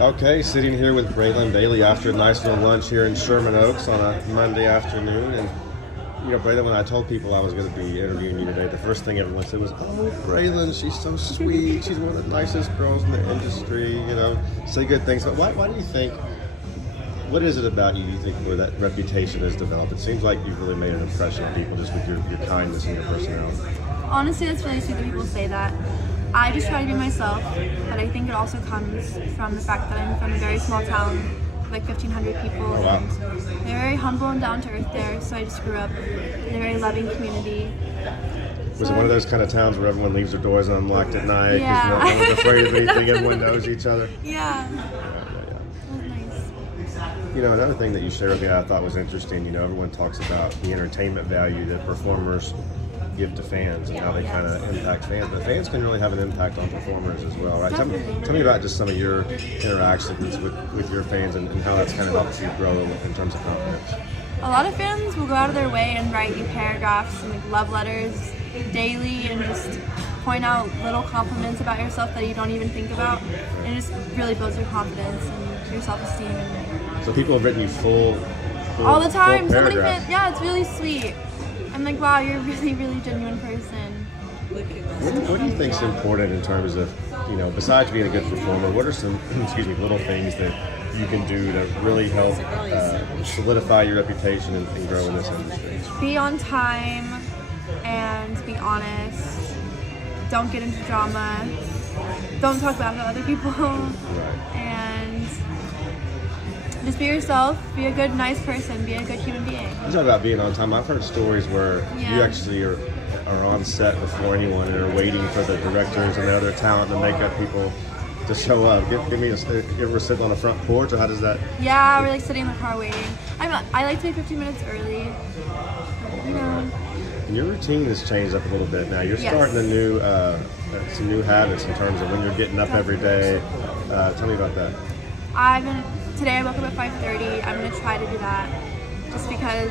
Okay, sitting here with Braylin Bailey after a nice little lunch here in Sherman Oaks on a Monday afternoon. And, Braylin, when I told people I was going to be interviewing you today, the first thing everyone said was, "Oh, Braylin, she's so sweet. She's one of the nicest girls in the industry, say good things." But why do you think, what is it about you, do you think, where that reputation has developed? It seems like you've really made an impression on people just with your kindness and your personality. Honestly, that's really sweet that people say that. I just try to be myself, but I think it also comes from the fact that I'm from a very small town, like 1,500 people, Oh, wow. and they're very humble and down to earth there. So I just grew up in a very loving community. Was it one of those kind of towns where everyone leaves their doors unlocked at night because Yeah. no one's afraid of anything, everyone knows each other? Yeah, that was nice. Another thing that you shared with me I thought was interesting, everyone talks about the entertainment value that performers give to fans and how they kind of impact fans, but fans can really have an impact on performers as well, right? Tell me about just some of your interactions with your fans and how that's kind of helped you grow in terms of confidence. A lot of fans will go out of their way and write you paragraphs and like love letters daily and just point out little compliments about yourself that you don't even think about, and it just really builds your confidence and your self-esteem. So people have written you full All the time. full So many paragraphs. fans. Yeah, it's really sweet. I'm like, wow, you're a really, really genuine person. What do you think is important in terms of, besides being a good performer, what are some, little things that you can do to really help solidify your reputation and grow in this industry? Be on time and be honest. Don't get into drama. Don't talk bad about other people. Right. And just be yourself. Be a good, nice person. Be a good human being. You talk about being on time. I've heard stories where you actually are on set before anyone and are waiting for the directors and the other talent and the makeup people to show up. Give me you ever sit on a front porch, or how does that? Yeah, we're like sitting in the car waiting. I like to be 15 minutes early. And your routine has changed up a little bit now. You're Yes. starting some new habits in terms of when you're getting up every day. Tell me about that. Today I woke up at 5:30. I'm gonna try to do that, just because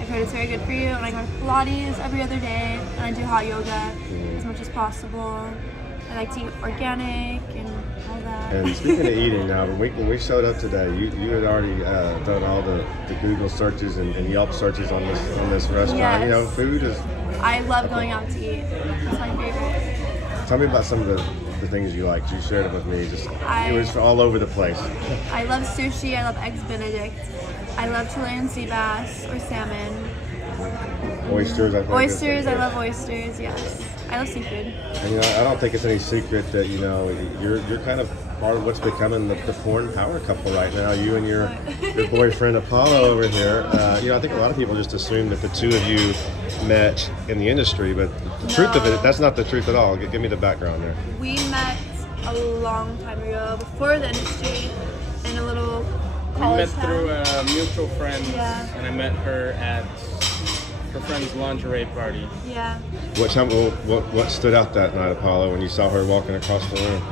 I've heard it's very good for you. And I go to Pilates every other day, and I do hot yoga as much as possible. I like to eat organic and all that. And speaking of eating, now when we showed up today, you had already done all the Google searches and Yelp searches on this restaurant. Yes. Food is. I love going out to eat. It's my favorite. Tell me about some of the things you liked. You shared it with me. It was all over the place. I love sushi. I love eggs Benedict. I love Chilean sea bass or salmon. Oysters, I think. Oysters. I love oysters. Yes. I love seafood. And I don't think it's any secret that you're kind of part of what's becoming the porn power couple right now. You and your boyfriend Apollo over here. I think a lot of people just assume that the two of you met in the industry, but the truth of it, that's not the truth at all. Give me the background there. We met a long time ago, before the industry, in a little We college met town. through a mutual friend, Yeah. and I met her at her friend's lingerie party. Yeah. What stood out that night, Apollo, when you saw her walking across the room?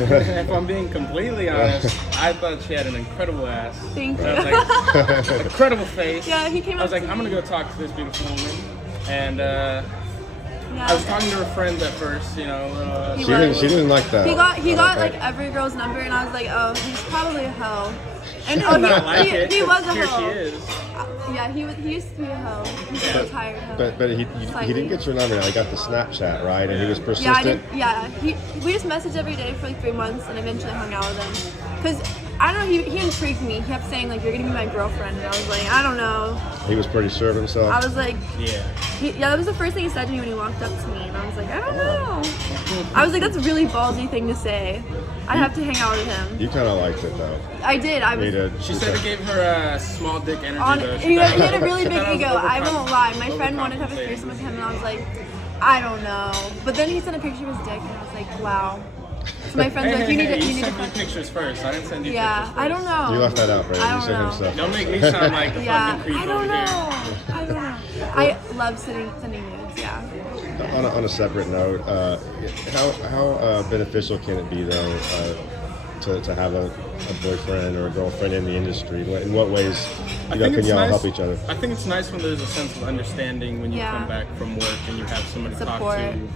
If I'm being completely honest, I thought she had an incredible ass. Thank I you. was like, incredible face. Yeah, he came I was up like, to I'm me. gonna go talk to this beautiful woman. And Yeah. I was talking to her friends at first, He She didn't like that. He got like every girl's number, and I was like, oh, he's probably a hoe. And I don't like it. he was a Here hoe. she is. Yeah, he used to be a hoe. He's a retired hoe. But he didn't get your number. Now he got the Snapchat, right? And he was persistent. We just messaged every day for like 3 months, and eventually hung out with him. Cause I don't know, he intrigued me. He kept saying like, you're gonna be my girlfriend, and I was like, I don't know. He was pretty sure of himself. I was like, Yeah. that was the first thing he said to me when he walked up to me, and I was like, I don't know. I was like, that's a really ballsy thing to say. I'd have to hang out with him. You kind of liked it though. I did. I was. She said it gave her a small dick energy. though. He had a really She big thought I was ego. I won't lie. My friend overcompensating. wanted to have a threesome with him, and I was like, I don't know. But then he sent a picture of his dick, and I was like, wow. So my friend's like, you need to sent me fuck. pictures first. I didn't send you Yeah, pictures first. I don't know. You left that out, right? I You don't said know. himself. Don't make me sound like a Yeah, fucking creep I don't over know. here. I don't know. I love sending nudes. Yeah. On a separate note, how beneficial can it be though to have a boyfriend or a girlfriend in the industry? In what ways can y'all help each other? I think it's nice when there's a sense of understanding when you Yeah. come back from work and you have somebody to talk Support. to,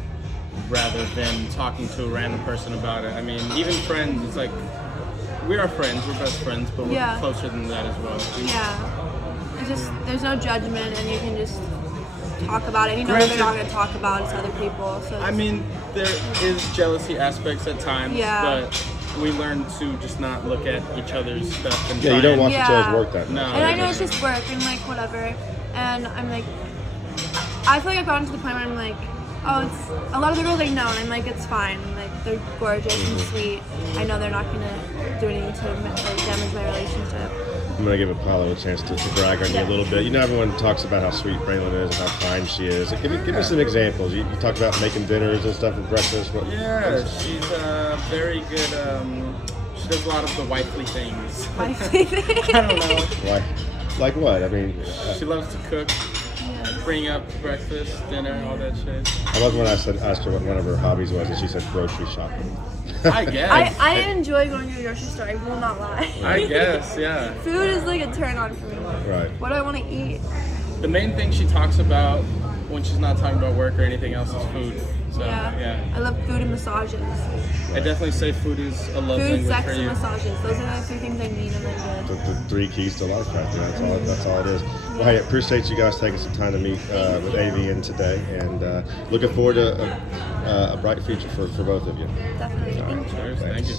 rather than talking to a random person about it. I mean, even friends, it's like we are friends. We're best friends, but we're Yeah. closer than that as well. Yeah. It's just, there's no judgment, and you can just talk about it. You know, Granted- they're not going to talk about it to other people. So I mean, there is jealousy aspects at times, Yeah. but we learn to just not look at each other's stuff and Yeah, you try don't watch Yeah. each other's work that much. No. and I know it's just work and like whatever. And I'm like, I feel like I've gotten to the point where I'm like, oh, it's a lot of the girls I know, and I'm like, it's fine. Like they're gorgeous and sweet. I know they're not gonna do anything to like, damage my relationship. I'm gonna give Apollo a chance to brag on you a little bit. You know, everyone talks about how sweet Braylin is and how kind she is. Give me some examples. You talk about making dinners and stuff for breakfast. Yeah, she's very good. She does a lot of the wifely things. I I don't know. Like what? I mean, She loves to cook, bring up breakfast, dinner, all that shit. I love when asked her what one of her hobbies was, and she said grocery shopping. I guess. I enjoy going to the grocery store. I will not lie. I guess, yeah. Food is like a turn on for me. Right. What do I want to eat? The main thing she talks about when she's not talking about work or anything else is food. So, yeah. I love food and massages. I definitely say food is a love Food, language sex, for and you. massages. Those are the three things I need, and I'm good. The three keys to life right there. That's all it is. Well, hey, appreciate you guys taking some time to meet with AVN today, and looking forward to a bright future for both of you. Definitely. Thank you. Cheers, thank you.